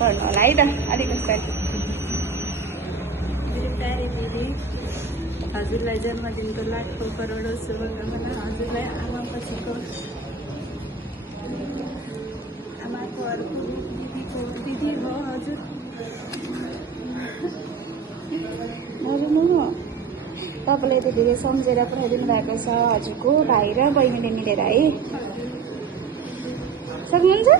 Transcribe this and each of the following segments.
गर्नु होला है त अलिकति। मेरो प्यारी दिदी, हजुरलाई जन्मदिनको लाखौँ करोडौँ शुभकामना। हजुरलाई आमापछिको आमाको अर्को दिदीको दिदी हो हजुर। तपाईँले त धेरै सम्झेर पठाइदिनु भएको छ हजुरको भाइ र बहिनीले मिलेर है। सक्नुहुन्छ?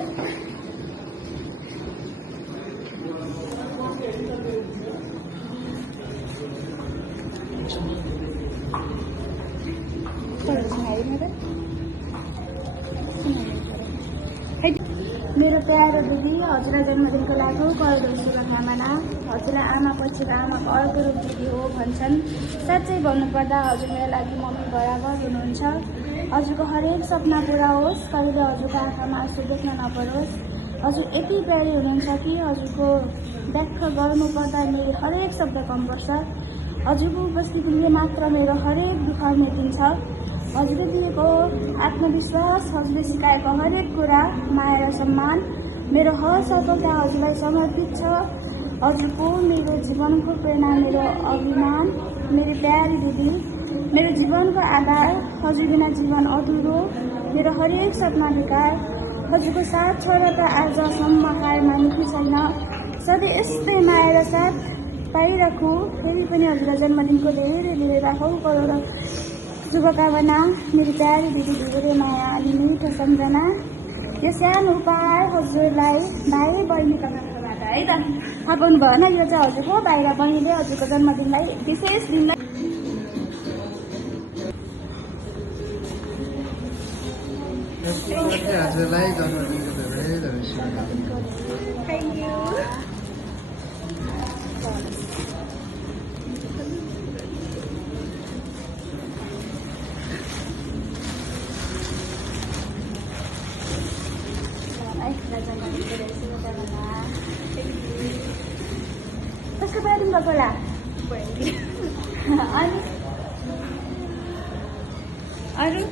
मेरो प्यारो दिदी, हजुरलाई जन्मदिनको लाखौँ करोडौँ शुभकामना। हजुरलाई आमापछिको आमाको अर्को रूप दिदी हो भन्छन्। साँच्चै भन्नुपर्दा हजुर मेरो लागि मम्मी बराबर हुनुहुन्छ। हजुरको हरेक सपना पुरा होस्, कहिले हजुरको आँखामा आँसु देख्न नपरोस्। हजुर यति प्यारी हुनुहुन्छ कि हजुरको व्याख्या गर्नुपर्दा मेरो हरेक शब्द कम पर्छ। हजुरको उपस्थितिले मात्र मेरो हरेक दुःख मेटिन्छ। हजुरले दिएको आत्मविश्वास, हजुरले सिकाएको हरेक कुरा, माया र सम्मान, मेरो हर सफलता हजुरलाई समर्पित छ। हजुरको मेरो जीवनको प्रेरणा, मेरो अभिमान, मेरो प्यारी दिदी, मेरो जीवनको आधार। हजुर बिना जीवन अधुरो, मेरो हरेक सपना बेकार। हजुरको साथ छ र त आजसम्म हार मानेको छैन। सधैँ यस्तै माया र साथ पाइराखौँ। फेरि पनि हजुरलाई जन्मदिनको धेरै धेरै लाखौँ करोडौँ शुभकामना। मेरो प्यारी दिदी, धेरै माया अलि मिठो सम्झना। यो सानो उपहार हजुरलाई भाइ बहिनीका तर्फबाट है त। थाहा पाउनु भएन, यो चाहिँ हजुरको भाइ र बहिनीले हजुरको जन्मदिनलाई विशेष दिनलाई हजुरलाई जन्मदिनको धेरै धेरै शुभकामना। Thank you. कसको प्यारी भएको होला? अरू अरू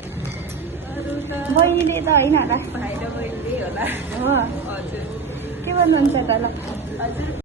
त बहिनीले त होइन होला। भाइ र बहिनी होला। हो, हजुर के भन्नुहुन्छ त ल? हजुर